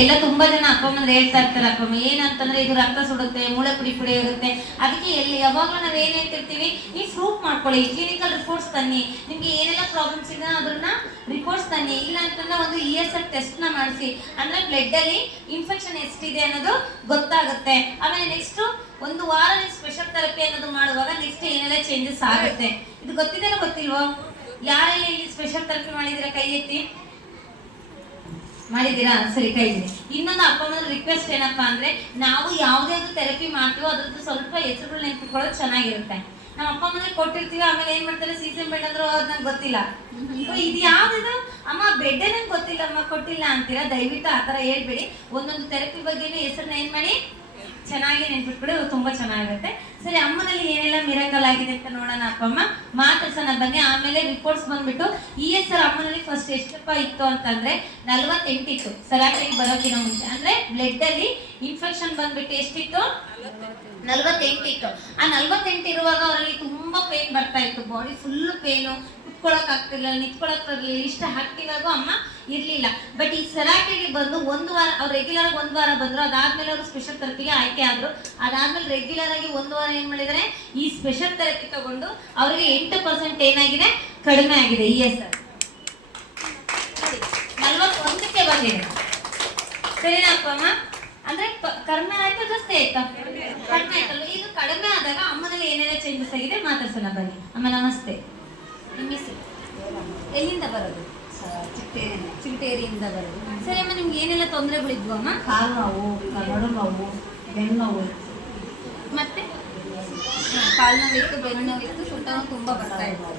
ಎಲ್ಲ ತುಂಬಾ ಜನ ಅಪ್ಪಮ್ಮಂದ್ರೆ ಹೇಳ್ತಾ ಇರ್ತಾರೆ, ಅಪ್ಪಮ್ಮ ಏನಂತಂದ್ರೆ ಇದು ರಕ್ತ ಸುಡುತ್ತೆ, ಮೂಳೆ ಪುಡಿ ಪುಡಿ ಇರುತ್ತೆ. ಅದಕ್ಕೆ ಎಲ್ಲಿ ಯಾವಾಗಲೂ ನಾವ್ ಏನ್ ಹೇಳ್ತಿರ್ತೀವಿ, ಈ ಪ್ರೂಫ್ ಮಾಡ್ಕೊಳ್ಳಿ, ಕ್ಲಿನಿಕಲ್ ರಿಪೋರ್ಟ್ಸ್ ತನ್ನಿ, ನಿಮ್ಗೆ ಏನೆಲ್ಲ ಪ್ರಾಬ್ಲಮ್ಸ್ ಇದೆ ಅದನ್ನ ರಿಪೋರ್ಟ್ಸ್ ತನ್ನಿ. ಇಲ್ಲ ಅಂತಂದ್ರೆ ಒಂದು ESR ಟೆಸ್ಟ್ ನ ಮಾಡಿಸಿ, ಅಂದ್ರೆ ಬ್ಲಡ್ ಅಲ್ಲಿ ಇನ್ಫೆಕ್ಷನ್ ಎಷ್ಟಿದೆ ಅನ್ನೋದು ಗೊತ್ತಾಗುತ್ತೆ. ಆಮೇಲೆ ನೆಕ್ಸ್ಟ್ ಒಂದು ವಾರ ನೀವು ಸ್ಪೆಷಲ್ ಥೆರಪಿ ಅನ್ನೋದು ಮಾಡುವಾಗ ನೆಕ್ಸ್ಟ್ ಏನೆಲ್ಲ ಚೇಂಜಸ್ ಆಗುತ್ತೆ. ಇದು ಗೊತ್ತಿದೆಲ್ಲ ಗೊತ್ತಿಲ್ವೋ? ಯಾರೆಲ್ಲ ಇಲ್ಲಿ ಸ್ಪೆಷಲ್ ಥೆರಪಿ ಮಾಡಿದಿರಾ ಕೈ ಎತ್ತಿ? ಮಾಡಿದ್ದೀರಾ? ಸರಿ, ಕೈ ಇದೆ. ಇನ್ನೊಂದು ಅಪ್ಪನ ರಿಕ್ವೆಸ್ಟ್ ಏನಪ್ಪಾ ಅಂದ್ರೆ, ನಾವು ಯಾವುದೇ ಒಂದು ಥೆರಪಿ ಮಾಡ್ತೀವೋ ಅದ್ರದ್ದು ಸ್ವಲ್ಪ ಹೆಸರುಗಳು ನೆನಪಿಕೊಳ್ಳೋದು ಚೆನ್ನಾಗಿರುತ್ತೆ. ನಮ್ಮ ಅಪ್ಪ ಮನೇಲಿ ಕೊಟ್ಟಿರ್ತೀವಿ, ಆಮೇಲೆ ಏನ್ ಮಾಡ್ತಾರೆ, ಸೀಸನ್ ಬೆಡ್ ಅಂದ್ರೂ ಅದು ನಂಗೆ ಗೊತ್ತಿಲ್ಲ, ಇದು ಯಾವ್ದು ಅಮ್ಮ ಬೆಡ್ ನಂಗೆ ಗೊತ್ತಿಲ್ಲ ಅಮ್ಮ ಕೊಟ್ಟಿಲ್ಲ ಅಂತೀರಾ. ದಯವಿಟ್ಟು ಆ ಥರ ಹೇಳ್ಬೇಡಿ. ಒಂದೊಂದು ಥೆರಪಿ ಬಗ್ಗೆನೂ ಹೆಸರನ್ನ ಏನ್ ಮಾಡಿ ಚೆನ್ನಾಗಿ ನೆನ್ಪಿಟ್ಬಿಡಿ, ತುಂಬಾ ಚೆನ್ನಾಗಿರುತ್ತೆ. ಸರಿ, ಅಮ್ಮನಲ್ಲಿ ಏನೆಲ್ಲ ಮಿರಾಕಲ್ ಆಗಿದೆ ಅಂತ ನೋಡೋಣ. ಅಪ್ಪಮ್ಮ ಮಾತಾಡ್ಸೋಣ ಬನ್ನಿ. ಆಮೇಲೆ ರಿಪೋರ್ಟ್ಸ್ ಬಂದ್ಬಿಟ್ಟು ESR ಅಮ್ಮನಲ್ಲಿ ಫಸ್ಟ್ ಎಷ್ಟಪ್ಪ ಇತ್ತು ಅಂತಂದ್ರೆ 48 ಇತ್ತು, ಸರಾಸರಿ ಬರೋಕಿನ ಮುಂಚೆ. ಅಂದ್ರೆ ಬ್ಲಡ್ ಅಲ್ಲಿ ಇನ್ಫೆಕ್ಷನ್ ಬಂದ್ಬಿಟ್ಟು ಎಷ್ಟಿತ್ತು? 48 ಇತ್ತು. ಆ 48 ಇರುವಾಗ ಅವರಲ್ಲಿ ತುಂಬಾ ಪೇನ್ ಬರ್ತಾ ಇತ್ತು, ಬಾಡಿ ಫುಲ್ ಪೇನು, ಕುತ್ಕೊಳಕ್ ಆಗ್ತಿರ್ಲಿಲ್ಲ, ನಿಂತ್ಕೊಳಕ್ ಇರ್ಲಿಲ್ಲ, ಇಷ್ಟ ಆಕ್ಟಿವ್ ಆಗೋ ಅಮ್ಮ ಇರ್ಲಿಲ್ಲ. ಬಟ್ ಈ ಸೆರಾಪಿಗೆ ಬಂದು ಒಂದು ವಾರ, ಅವ್ರು ರೆಗ್ಯುಲರ್ ಆಗಿ 1 ವಾರ ಬಂದ್ರು. ಅದಾದ್ಮೇಲೆ ಅವರು ಸ್ಪೆಷಲ್ ಥೆರಪಿಗೆ ಆಯ್ಕೆ ಆದ್ರು. ಅದಾದ್ಮೇಲೆ ರೆಗ್ಯುಲರ್ ಆಗಿ 1 ವಾರ ಏನ್ ಮಾಡಿದಾರೆ, ಈ ಸ್ಪೆಷಲ್ ಥೆರಪಿ ತಗೊಂಡು ಅವರಿಗೆ 8% ಏನಾಗಿದೆ, ಕಡಿಮೆ ಆಗಿದೆ. ESR 41ಕ್ಕೆ ಬಂದಿದೆ. ಸರಿನಾ ಅಪ್ಪ ಅಮ್ಮ? ಅಂದ್ರೆ ಕಡಿಮೆ ಆಯ್ತು, ಜಾಸ್ತಿ ಆಯ್ತಾ? ಕಡಿಮೆ ಆಯ್ತಲ್ಲ. ಇದು ಕಡಿಮೆ ಆದಾಗ ಅಮ್ಮನಲ್ಲಿ ಏನೆಲ್ಲ ಚೇಂಜಸ್ ಆಗಿದೆ ಮಾತಾಡ್ಸೋಣ ಬನ್ನಿ. ಅಮ್ಮ ನಮಸ್ತೆ, ನಿಮ್ಮ ಹೆಸರು? ಎಲ್ಲಿಂದ ಬರೋದು? ಚಿಗಟೇರಿಯಿಂದ ಬರೋದು. ಸರಿ ಅಮ್ಮ, ನಿಮ್ಗೆ ಏನೆಲ್ಲ ತೊಂದರೆಗಳಿದ್ವು ಅಮ್ಮ? ಕಾಲು ನೋವು, ನಡು ನೋವು, ಬೆನ್ನು ನೋವು, ಮತ್ತೆ ಕಾಲು ನೋವಿತ್ತು, ಬೆನ್ನು ನೋವಿತ್ತು, ಸುತ್ತ ನೋವು ತುಂಬಾ ಬರ್ತಾ ಇತ್ತು.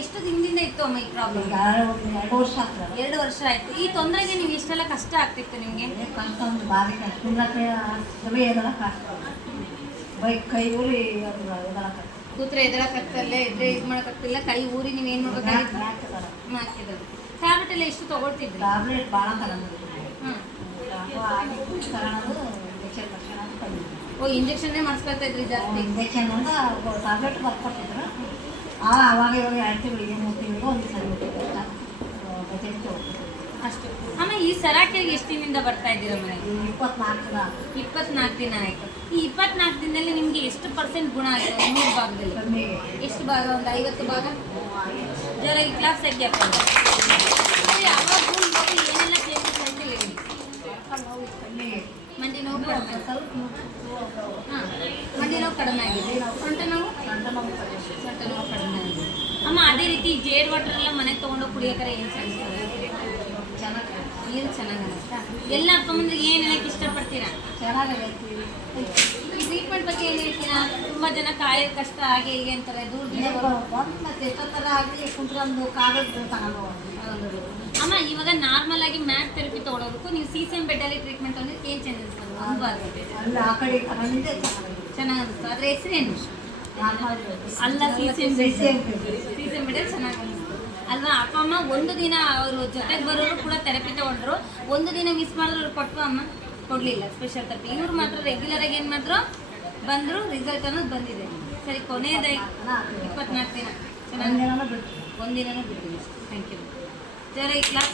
ಎಷ್ಟು ದಿನದಿಂದ ಇತ್ತು ಅಮ್ಮ ಈ ಪ್ರಾಬ್ಲಮ್? 2 ವರ್ಷ ಆಗ್ತದೆ. 2 ವರ್ಷ ಆಯ್ತು. ಈ ತೊಂದರೆಗೆ ನೀವು ಎಷ್ಟೆಲ್ಲ ಕಷ್ಟ ಆಗ್ತಿತ್ತು ನಿಮ್ಗೆ? ಕಷ್ಟ ಒಂದು ಭಾರಿ ಕಷ್ಟ. ಕುಂದ್ರಕ್ಕೆ ಎದಳ ಕಷ್ಟ, ಬೈಕ್ ಕೈ ಊರಿ ಎದಳ ಕಷ್ಟ, ಕೂತ್ರೆ ಎದಳಕ್ಕಾಗ್ತಲ್ಲ, ಎದ್ರೆ ಇದು ಮಾಡೋಕ್ಕಾಗ್ತಿಲ್ಲ, ಕೈ ಊರಿ ನೀವು ಏನು ಮಾಡ್ಬೇಕಾಗಿತ್ತು? ಮಾಡ್ತಿದ್ರು. ಟ್ಯಾಬ್ಲೆಟ್ ಎಲ್ಲ ಎಷ್ಟು ತಗೊಳ್ತಿದ್ರಿ? ಟ್ಯಾಬ್ಲೆಟ್ ಭಾಳ ತಗೊಂಡು ಓ, ಇಂಜೆಕ್ಷನ್ನೇ ಮಾಡಿಸ್ಕೊಳ್ತಾ ಇದ್ರಿ ಜಾಸ್ತಿ? ಇಂಜೆಕ್ಷನ್ ಅಂತ ಟ್ಯಾಬ್ಲೆಟ್ ಬರ್ಕೊಟ್ಟಿದ್ರು. ಅವಾಗ ಇವಾಗ 2 ತಿಂಗಳಿಗೆ 3 ತಿಂಗಳಿಗೆ ಒಂದು ಸರಿ ಅಷ್ಟು. ಆಮೇಲೆ ಈ ಸರಾಕಿಗೆ ಎಷ್ಟು ದಿನದಿಂದ ಬರ್ತಾ ಇದ್ದೀರಾ ಮನೆಗೆ? 24 ದಿನ ಆಯ್ತು. ಈ 24 ದಿನದಲ್ಲಿ ನಿಮ್ಗೆ ಎಷ್ಟು % ಗುಣ ಆಗಿದೆ? 3 ಭಾಗದಲ್ಲಿ ಎಷ್ಟು ಭಾಗ? ಒಂದು 50 ಭಾಗ. ಜೋರಾಗಿ ಕ್ಲಾಸ್ ಹಾಕಿ ಹಾಕೊಂಡು. ಯಾವಾಗ ಏನೆಲ್ಲ ಚೇಂಜಸ್ ಆಯ್ತು ಹೇಳಿ. ಮಂಡಿ ನೋವು ಕಡಿಮೆ, ಹಾಂ ಮಂಡಿ ನೋವು ಕಡಿಮೆ ಆಗಿದೆ. ಸೊಂಟ ನೋವು ಕಡಿಮೆ ಆಗಿದೆ. ಅಮ್ಮ ಅದೇ ರೀತಿ ಜೇಡ್ ವಾಟರ್ ಎಲ್ಲ ಮನೆಗೆ ತೊಗೊಂಡು ಕುಡಿಯೋಕರೆ ಏನು ಅನಿಸ್ತದೆ? ಚೆನ್ನಾಗಿ ನೀರು ಚೆನ್ನಾಗಿ ಅನಿಸ್ತಾ? ಎಲ್ಲ ಅಪ್ಪ ಮಂದಿಗೆ ಏನು ಹೇಳಕ್ಕೆ ಇಷ್ಟಪಡ್ತೀರಾ? ಚೆನ್ನಾಗೈತಿ. ಈ ಟ್ರೀಟ್ಮೆಂಟ್ ಬಗ್ಗೆ ಏನು ಹೇಳ್ತೀರಾ? ತುಂಬ ಜನ ಕಾಯೋ ಕಷ್ಟ ಹಾಗೆ ಹೀಗೆ ಅಂತಾರೆ, ಮತ್ತೆ ಎಷ್ಟೊತ್ತರ ಆಗಲಿ ಕುಂತ್ಕೊಂಡು ಕಾಗದ ತಗೊಂಡು. ಅಮ್ಮ ಇವಾಗ ನಾರ್ಮಲ್ ಆಗಿ ಮ್ಯಾಟ್ ಥೆರಪಿ ತೊಗೊಳೋದಕ್ಕೂ ನೀವು CCM ಬೆಡ್ಡಲ್ಲಿ ಟ್ರೀಟ್ಮೆಂಟ್ ಅಂದರೆ ಏನು ಚೇಂಜಸ್ ಅನ್ಬಾರ್ದು? ಅಲ್ಲಿ ಆ ಕಡೆ ತಗೊಂಡಿದ್ದೆ ಚೆನ್ನಾಗಿ ಅನಿಸ್ತು. ಅದ್ರ ಹೆಸರೇನು? ಅಲ್ಲ, CCM ಬೆಡ್ಡಲ್ಲಿ ಚೆನ್ನಾಗಿ ಅನಿಸ್ತು ಅಲ್ವಾ? ಅಪ್ಪ ಅಮ್ಮ ಒಂದು ದಿನ ಅವರು ಜೊತೆಗೆ ಬರೋರು ಕೂಡ ಥೆರಪಿ ತೊಗೊಂಡ್ರು, ಒಂದು ದಿನ ಮಿಸ್ ಮಾಡಿದ್ರು ಅವ್ರು ಕೊಟ್ಟು ಅಮ್ಮ ಕೊಡಲಿಲ್ಲ ಸ್ಪೆಷಲ್ ಥೆರಪಿ. ಇವ್ರು ಮಾತ್ರ ರೆಗ್ಯುಲರ್ ಆಗಿ ಏನು ಮಾಡಿದ್ರು, ಬಂದರು, ರಿಸಲ್ಟ್ ಅನ್ನೋದು ಬಂದಿದೆ. ಸರಿ, ಕೊನೆಯದಾಗಿ 24 ದಿನ ಚೆನ್ನಾಗಿ, ಒಂದಿನೂ ಬಿಟ್ಟಿಲ್ಲ. Thank you. ಜರ ಈ ಕ್ಲಾಸ್